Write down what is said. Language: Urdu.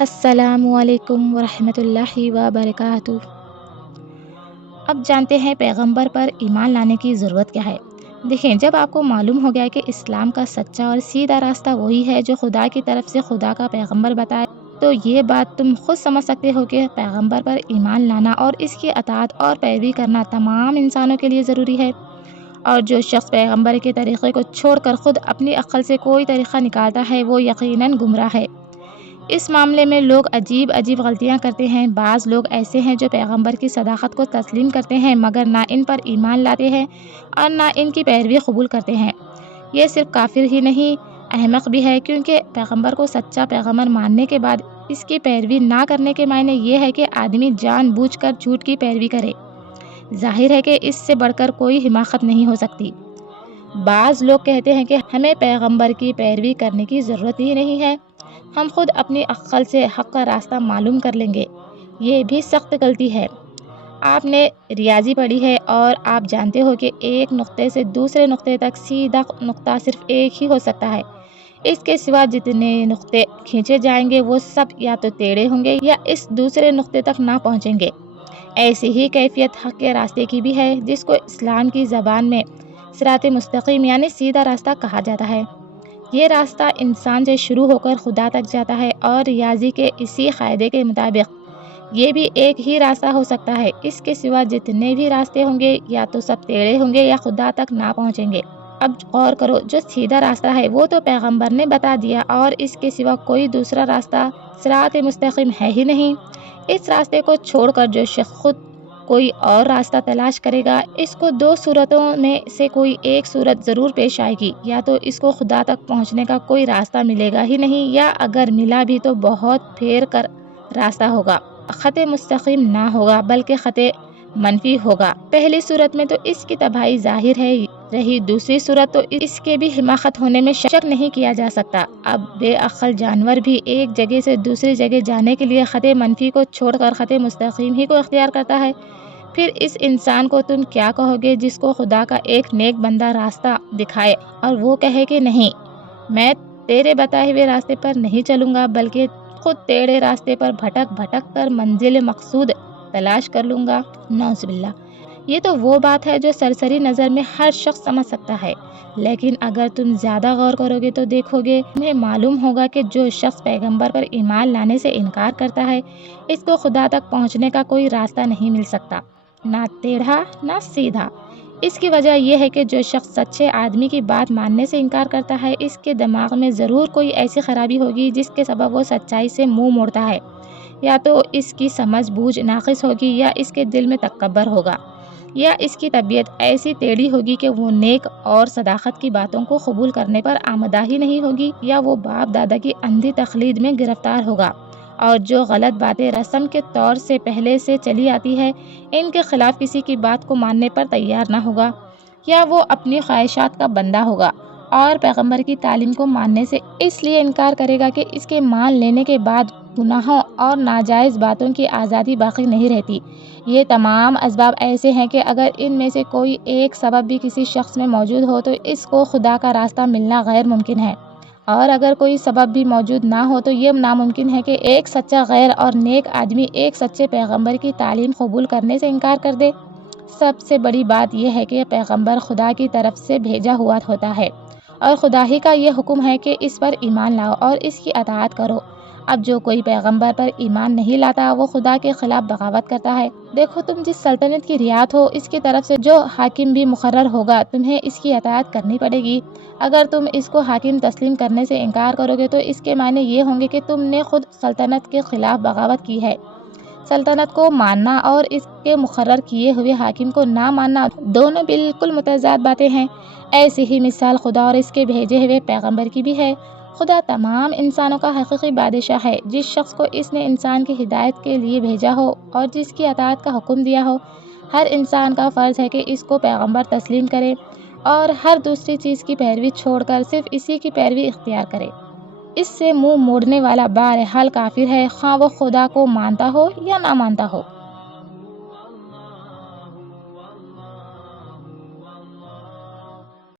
السلام علیکم ورحمۃ اللہ وبرکاتہ۔ اب جانتے ہیں پیغمبر پر ایمان لانے کی ضرورت کیا ہے۔ دیکھیں، جب آپ کو معلوم ہو گیا کہ اسلام کا سچا اور سیدھا راستہ وہی ہے جو خدا کی طرف سے خدا کا پیغمبر بتائے، تو یہ بات تم خود سمجھ سکتے ہو کہ پیغمبر پر ایمان لانا اور اس کی اطاعت اور پیروی کرنا تمام انسانوں کے لیے ضروری ہے۔ اور جو شخص پیغمبر کے طریقے کو چھوڑ کر خود اپنی عقل سے کوئی طریقہ نکالتا ہے، وہ یقیناً گمراہ ہے۔ اس معاملے میں لوگ عجیب غلطیاں کرتے ہیں۔ بعض لوگ ایسے ہیں جو پیغمبر کی صداقت کو تسلیم کرتے ہیں مگر نہ ان پر ایمان لاتے ہیں اور نہ ان کی پیروی قبول کرتے ہیں۔ یہ صرف کافر ہی نہیں، احمق بھی ہے، کیونکہ پیغمبر کو سچا پیغمبر ماننے کے بعد اس کی پیروی نہ کرنے کے معنی یہ ہے کہ آدمی جان بوجھ کر جھوٹ کی پیروی کرے۔ ظاہر ہے کہ اس سے بڑھ کر کوئی حماقت نہیں ہو سکتی۔ بعض لوگ کہتے ہیں کہ ہمیں پیغمبر کی پیروی کرنے کی ضرورت ہی نہیں ہے، ہم خود اپنی عقل سے حق کا راستہ معلوم کر لیں گے۔ یہ بھی سخت غلطی ہے۔ آپ نے ریاضی پڑھی ہے اور آپ جانتے ہو کہ ایک نقطے سے دوسرے نقطے تک سیدھا نقطہ صرف ایک ہی ہو سکتا ہے۔ اس کے سوا جتنے نقطے کھینچے جائیں گے وہ سب یا تو ٹیڑھے ہوں گے یا اس دوسرے نقطے تک نہ پہنچیں گے۔ ایسی ہی کیفیت حق کے راستے کی بھی ہے، جس کو اسلام کی زبان میں صراط مستقیم یعنی سیدھا راستہ کہا جاتا ہے۔ یہ راستہ انسان سے شروع ہو کر خدا تک جاتا ہے اور ریاضی کے اسی قاعدے کے مطابق یہ بھی ایک ہی راستہ ہو سکتا ہے۔ اس کے سوا جتنے بھی راستے ہوں گے یا تو سب ٹیڑھے ہوں گے یا خدا تک نہ پہنچیں گے۔ اب غور کرو، جو سیدھا راستہ ہے وہ تو پیغمبر نے بتا دیا اور اس کے سوا کوئی دوسرا راستہ صراط مستقیم ہے ہی نہیں۔ اس راستے کو چھوڑ کر جو شخص خود کوئی اور راستہ تلاش کرے گا، اس کو دو صورتوں میں سے کوئی ایک صورت ضرور پیش آئے گی۔ یا تو اس کو خدا تک پہنچنے کا کوئی راستہ ملے گا ہی نہیں، یا اگر ملا بھی تو بہت پھیر کر راستہ ہوگا، خط مستقیم نہ ہوگا بلکہ خط منفی ہوگا۔ پہلی صورت میں تو اس کی تباہی ظاہر ہے، رہی دوسری صورت تو اس کے بھی حماقت ہونے میں شک نہیں کیا جا سکتا۔ اب بے عقل جانور بھی ایک جگہ سے دوسری جگہ جانے کے لیے خط منفی کو چھوڑ کر خط مستقیم ہی کو اختیار کرتا ہے۔ پھر اس انسان کو تم کیا کہو گے جس کو خدا کا ایک نیک بندہ راستہ دکھائے اور وہ کہے کہ نہیں، میں تیرے بتائے ہوئے راستے پر نہیں چلوں گا بلکہ خود ٹیڑھے راستے پر بھٹک کر منزل مقصود تلاش کر لوں گا؟ نعوذ باللہ۔ یہ تو وہ بات ہے جو سرسری نظر میں ہر شخص سمجھ سکتا ہے، لیکن اگر تم زیادہ غور کرو گے تو دیکھو گے، تمہیں معلوم ہوگا کہ جو شخص پیغمبر پر ایمان لانے سے انکار کرتا ہے، اس کو خدا تک پہنچنے کا کوئی راستہ نہیں مل سکتا، نہ ٹیڑھا نہ سیدھا۔ اس کی وجہ یہ ہے کہ جو شخص سچے آدمی کی بات ماننے سے انکار کرتا ہے، اس کے دماغ میں ضرور کوئی ایسی خرابی ہوگی جس کے سبب وہ سچائی سے منہ موڑتا ہے۔ یا تو اس کی سمجھ بوجھ ناقص ہوگی، یا اس کے دل میں تکبر ہوگا، یا اس کی طبیعت ایسی ٹیڑھی ہوگی کہ وہ نیک اور صداقت کی باتوں کو قبول کرنے پر آمادہ ہی نہیں ہوگی، یا وہ باپ دادا کی اندھی تقلید میں گرفتار ہوگا اور جو غلط باتیں رسم کے طور سے پہلے سے چلی آتی ہے، ان کے خلاف کسی کی بات کو ماننے پر تیار نہ ہوگا، یا وہ اپنی خواہشات کا بندہ ہوگا اور پیغمبر کی تعلیم کو ماننے سے اس لیے انکار کرے گا کہ اس کے مان لینے کے بعد گناہوں اور ناجائز باتوں کی آزادی باقی نہیں رہتی۔ یہ تمام اسباب ایسے ہیں کہ اگر ان میں سے کوئی ایک سبب بھی کسی شخص میں موجود ہو تو اس کو خدا کا راستہ ملنا غیر ممکن ہے، اور اگر کوئی سبب بھی موجود نہ ہو تو یہ ناممکن ہے کہ ایک سچا غیر اور نیک آدمی ایک سچے پیغمبر کی تعلیم قبول کرنے سے انکار کر دے۔ سب سے بڑی بات یہ ہے کہ پیغمبر خدا کی طرف سے بھیجا ہوا ہوتا ہے اور خدا ہی کا یہ حکم ہے کہ اس پر ایمان لاؤ اور اس کی اطاعت کرو۔ اب جو کوئی پیغمبر پر ایمان نہیں لاتا، وہ خدا کے خلاف بغاوت کرتا ہے۔ دیکھو، تم جس سلطنت کی رعایت ہو، اس کی طرف سے جو حاکم بھی مقرر ہوگا، تمہیں اس کی اطاعت کرنی پڑے گی۔ اگر تم اس کو حاکم تسلیم کرنے سے انکار کرو گے تو اس کے معنی یہ ہوں گے کہ تم نے خود سلطنت کے خلاف بغاوت کی ہے۔ سلطنت کو ماننا اور اس کے مقرر کیے ہوئے حاکم کو نہ ماننا دونوں بالکل متضاد باتیں ہیں۔ ایسی ہی مثال خدا اور اس کے بھیجے ہوئے پیغمبر کی بھی ہے۔ خدا تمام انسانوں کا حقیقی بادشاہ ہے۔ جس شخص کو اس نے انسان کی ہدایت کے لیے بھیجا ہو اور جس کی اطاعت کا حکم دیا ہو، ہر انسان کا فرض ہے کہ اس کو پیغمبر تسلیم کرے اور ہر دوسری چیز کی پیروی چھوڑ کر صرف اسی کی پیروی اختیار کرے۔ اس سے منہ موڑنے والا بہرحال کافر ہے، خواہ وہ خدا کو مانتا ہو یا نہ مانتا ہو۔